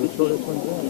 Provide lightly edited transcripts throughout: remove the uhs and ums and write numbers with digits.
the shortest ones in.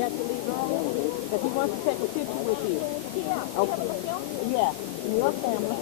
You have to leave early? Because he wants to take a picture with you. Yeah. Okay. Yeah. And your family.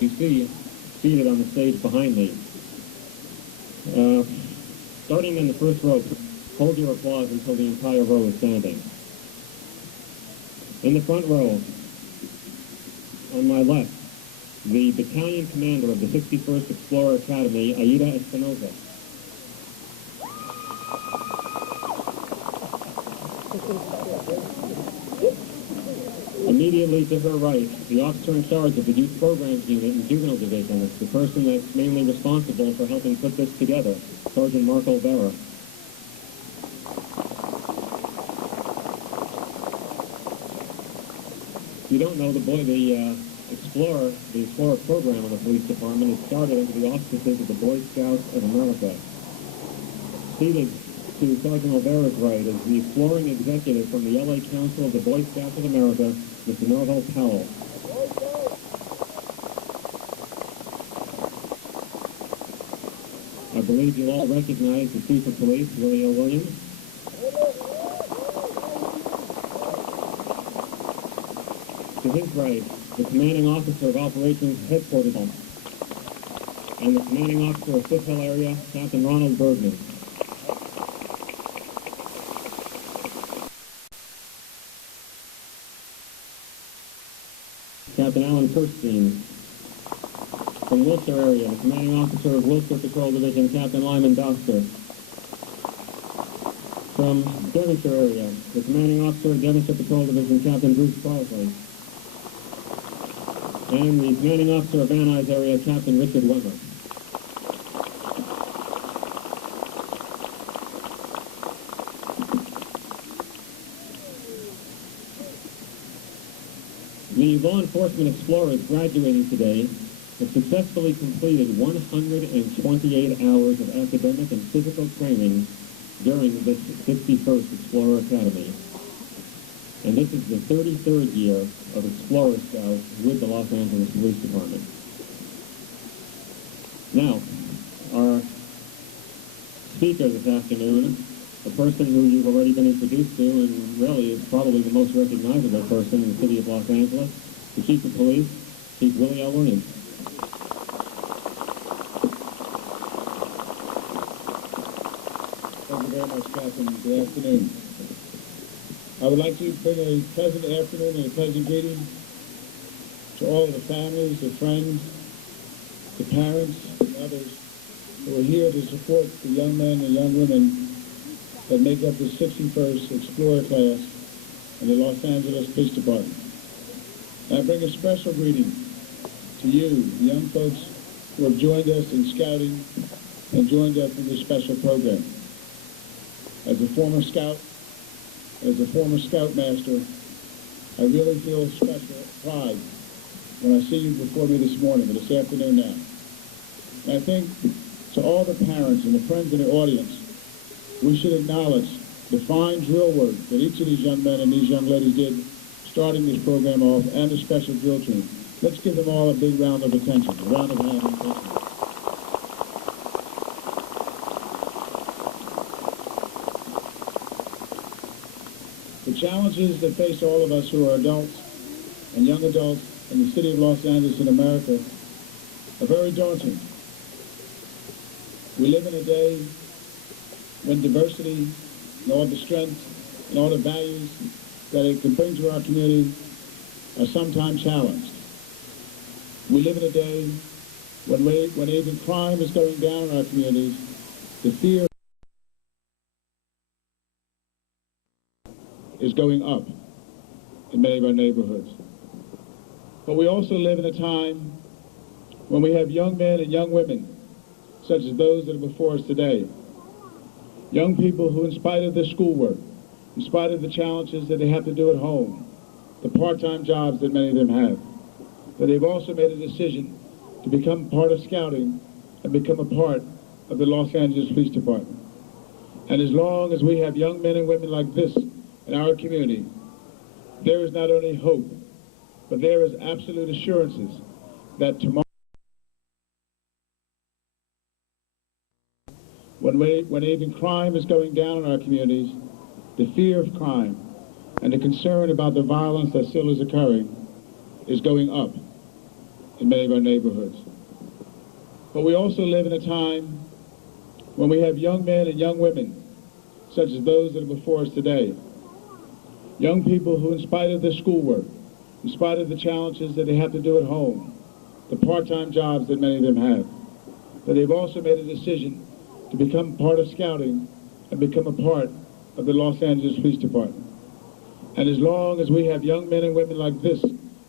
You see seated on the stage behind me. Starting in the first row, hold your applause until the entire row is standing. In the front row, on my left, the battalion commander of the 61st Explorer Academy, Aida Espinoza. Immediately to her right, the officer in charge of the Youth Programs Unit and Juvenile Division. It's the person that's mainly responsible for helping put this together, Sergeant Mark Olvera. If you don't know, the Explorer program of the police department is started under the auspices of the Boy Scouts of America. Seated to Sergeant Olvera's right is the exploring executive from the LA Council of the Boy Scouts of America, Mr. Norvell Powell. I believe you'll all recognize the Chief of Police, Willie L. Williams. To his right, the Commanding Officer of Operations Headquarters, and the Commanding Officer of Foothill Area, Captain Ronald Bergman. Captain Alan Kirstein. From Wilshire area, the Commanding Officer of Wilshire Patrol Division, Captain Lyman Doster. From Devonshire area, the Commanding Officer of Devonshire Patrol Division, Captain Bruce Crossley. And the Commanding Officer of Van Nuys area, Captain Richard Weber. The law enforcement explorers graduating today have successfully completed 128 hours of academic and physical training during this 61st Explorer Academy. And this is the 33rd year of Explorer Scouts with the Los Angeles Police Department. Now, our speaker this afternoon, a person who you've already been introduced to and really is probably the most recognizable person in the city of Los Angeles, the Chief of Police, Chief Willie L. Williams. Thank you very much, Captain. Good afternoon. I would like to bring a pleasant afternoon and a pleasant greeting to all of the families, the friends, the parents, and others who are here to support the young men and young women that make up the 61st Explorer class in the Los Angeles Police Department. And I bring a special greeting to you, the young folks who have joined us in scouting and joined us in this special program. As a former scout, as a former scoutmaster, I really feel special pride when I see you before me this morning, or this afternoon now. And I think to all the parents and the friends in the audience, we should acknowledge the fine drill work that each of these young men and these young ladies did starting this program off, and the special drill team. Let's give them all a big round of attention, a round of attention. The challenges that face all of us who are adults and young adults in the city of Los Angeles in America are very daunting. We live in a day when diversity and all the strength and all the values that it can bring to our community are sometimes challenged. We live in a day when even crime is going down in our communities. The fear is going up in many of our neighborhoods. But we also live in a time when we have young men and young women, such as those that are before us today. Young people who, in spite of their schoolwork, in spite of the challenges that they have to do at home, the part-time jobs that many of them have, that they've also made a decision to become part of scouting and become a part of the Los Angeles Police Department. And as long as we have young men and women like this in our community, there is not only hope, but there is absolute assurances that tomorrow, when even crime is going down in our communities, the fear of crime and the concern about the violence that still is occurring is going up in many of our neighborhoods. But we also live in a time when we have young men and young women, such as those that are before us today. Young people who, in spite of their schoolwork, in spite of the challenges that they have to do at home, the part-time jobs that many of them have, that they've also made a decision to become part of scouting and become a part of the Los Angeles Police Department. And as long as we have young men and women like this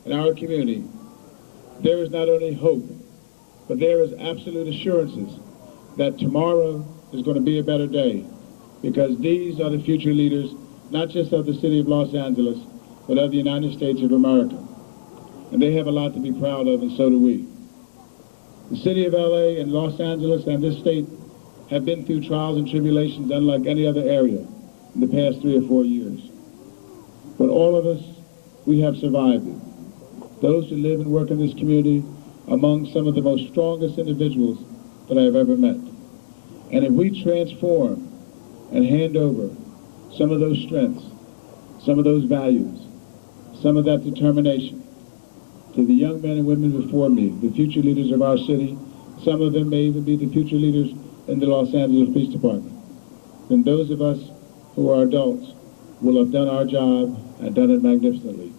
in our community, there is not only hope, but there is absolute assurances that tomorrow is going to be a better day, because these are the future leaders, not just of the city of Los Angeles, but of the United States of America. And they have a lot to be proud of, and so do we. The city of LA and Los Angeles and this state have been through trials and tribulations unlike any other area in the past 3 or 4 years. But all of us, we have survived it. Those who live and work in this community are among some of the most strongest individuals that I have ever met. And if we transform and hand over some of those strengths, some of those values, some of that determination to the young men and women before me, the future leaders of our city, some of them may even be the future leaders in the Los Angeles Police Department, then those of us who are adults will have done our job and done it magnificently.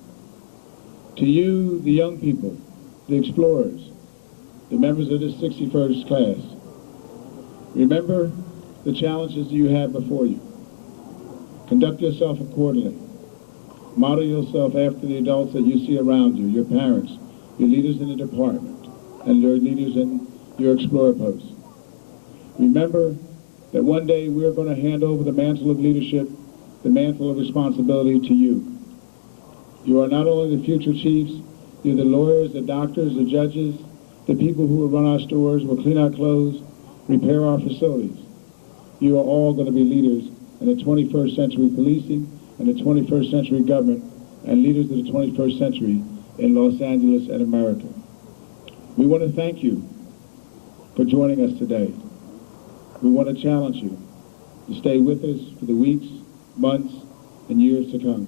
To you, the young people, the explorers, the members of this 61st class, remember the challenges you have before you. Conduct yourself accordingly. Model yourself after the adults that you see around you, your parents, your leaders in the department, and your leaders in your explorer posts. Remember that one day we're going to hand over the mantle of leadership, the mantle of responsibility to you. You are not only the future chiefs, you're the lawyers, the doctors, the judges, the people who will run our stores, will clean our clothes, repair our facilities. You are all going to be leaders in the 21st century policing and the 21st century government, and leaders of the 21st century in Los Angeles and America. We want to thank you for joining us today. We want to challenge you to stay with us for the weeks, months, and years to come.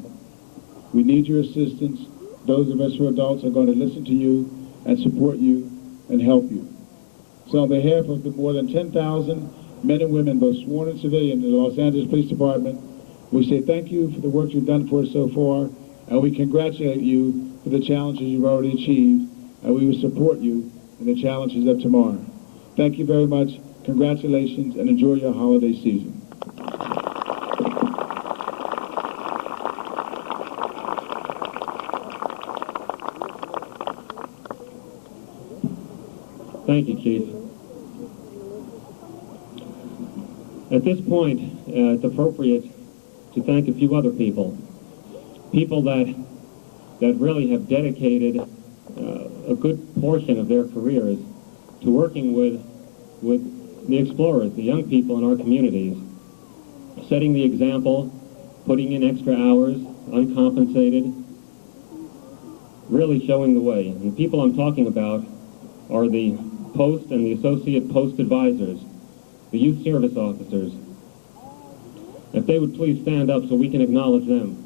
We need your assistance. Those of us who are adults are going to listen to you and support you and help you. So on behalf of the more than 10,000 men and women, both sworn and civilian, in the Los Angeles Police Department, we say thank you for the work you've done for us so far, and we congratulate you for the challenges you've already achieved, and we will support you in the challenges of tomorrow. Thank you very much. Congratulations, and enjoy your holiday season. Thank you, Chief. At this point, it's appropriate to thank a few other people that really have dedicated a good portion of their careers to working with the explorers, the young people in our communities, setting the example, putting in extra hours, uncompensated, really showing the way. And the people I'm talking about are the post and the associate post advisors, the youth service officers. If they would please stand up so we can acknowledge them.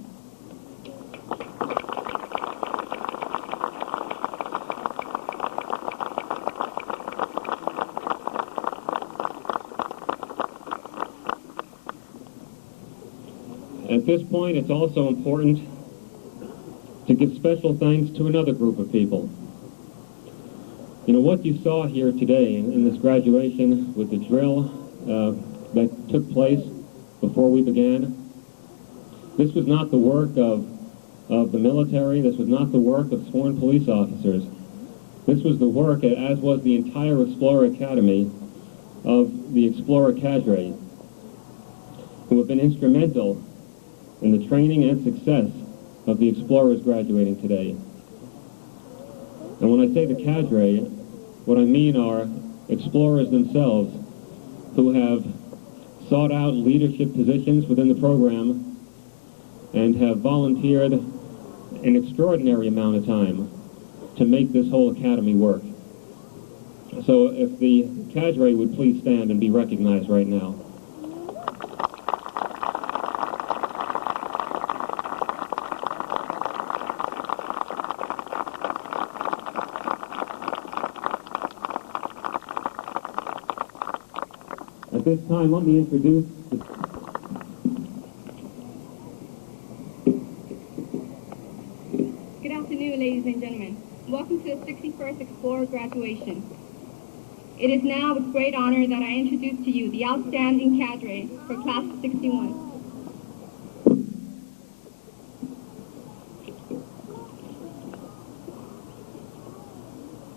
At this point, it's also important to give special thanks to another group of people. You know, what you saw here today in this graduation with the drill that took place before we began, this was not the work of the military. This was not the work of sworn police officers. This was the work, as was the entire Explorer Academy, of the Explorer cadre, who have been instrumental in the training and success of the Explorers graduating today. And when I say the cadre, what I mean are Explorers themselves who have sought out leadership positions within the program and have volunteered an extraordinary amount of time to make this whole academy work. So if the cadre would please stand and be recognized right now. At this time, let me introduce Good afternoon, ladies and gentlemen. Welcome to the 61st Explorer graduation. It is now with great honor that I introduce to you the outstanding cadre for Class of 61.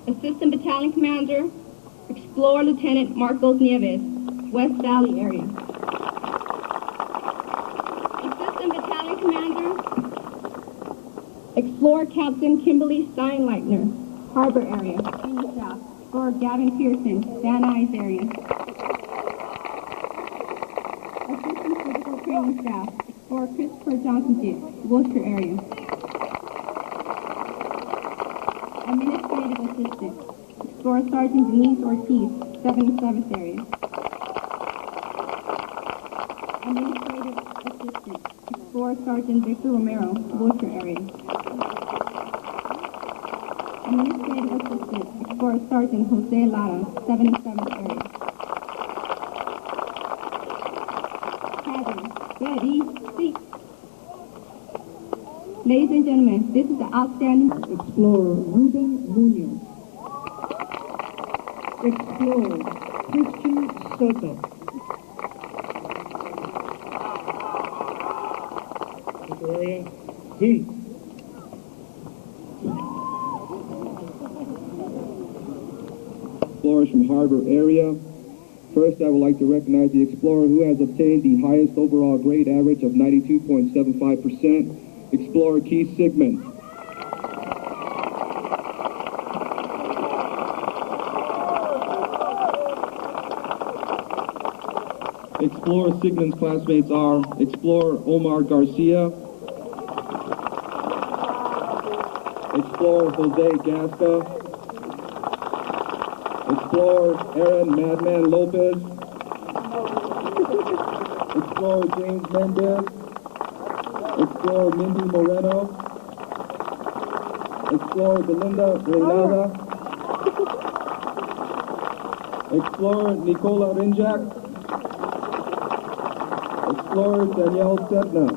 Assistant Battalion Commander, Explorer Lieutenant Marcos Nieves, West Valley area. Assistant Battalion Commander, Explorer Captain Kimberly Steinleitner, Harbor area, Senior Staff. Explorer Gavin Pearson, Van Nuys area. Assistant Physical Training Staff, Explorer Christopher Johnson, Wilshire area. Administrative Assistant, Explorer Sergeant Denise Ortiz, 77th area. Administrative Assistant, Explorer Sergeant Victor Romero, Wilshire area. Administrative Assistant, Explorer Sergeant Jose Lara, 77th area. Cadre, ready, speak. Ladies and gentlemen, this is the outstanding Explorer Ruben Munoz. Explorer Christian Soto. Area Z. Explorers from Harbor area. First, I would like to recognize the Explorer who has obtained the highest overall grade average of 92.75%, Explorer Keith Sigmund. Explorer Sigmund's classmates are Explorer Omar Garcia, Explorer Jose Gasca, Explorer Aaron Madman Lopez, Explorer James Mendez, Explorer Mindy Moreno, Explorer Belinda Reynada, Explorer Nicola Rinjak, Explorer Danyels Sedna.